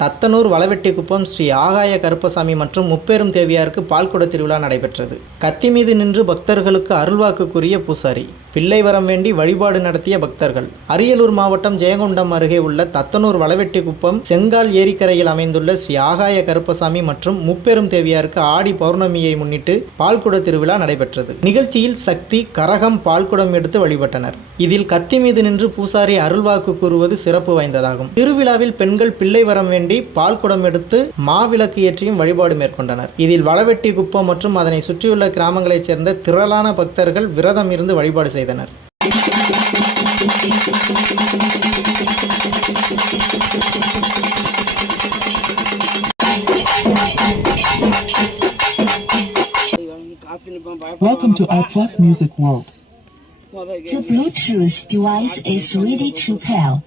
தத்தனூர் வளவெட்டி குப்பம் ஸ்ரீ ஆகாய கருப்பசாமி மற்றும் முப்பெரும் தேவியாருக்கு பால்குட திருவிழா நடைபெற்றது. கத்தி மீது நின்று பக்தர்களுக்கு அருள்வாக்கு கூறிய பூசாரி. பிள்ளை வரம் வேண்டி வழிபாடு நடத்திய பக்தர்கள். அரியலூர் மாவட்டம் ஜெயங்கொண்டம் அருகே உள்ள தத்தனூர் வளவெட்டி குப்பம் செங்கால் ஏரிக்கரையில் அமைந்துள்ள ஸ்ரீ ஆகாய கருப்பசாமி மற்றும் முப்பெரும் தேவியாருக்கு ஆடி பௌர்ணமியை முன்னிட்டு பால்குட திருவிழா நடைபெற்றது. நிகழ்ச்சியில் சக்தி கரகம் பால்குடம் எடுத்து வழிபட்டனர். இதில் கத்தி மீது நின்று பூசாரி அருள்வாக்கு கூறுவது சிறப்பு வாய்ந்ததாகும். திருவிழாவில் பெண்கள் பிள்ளை வரம் வேண்டி பால்குடம் எடுத்து மாவிளக்கு ஏற்றியும் வழிபாடு மேற்கொண்டனர் இதில் வளவெட்டி குப்பம் மற்றும் அதனை சுற்றியுள்ள கிராமங்களைச் சேர்ந்த திரளான பக்தர்கள் விரதம் இருந்து வழிபாடு செய்தனர் Welcome to our Plus Music World. The Bluetooth device is ready to pair.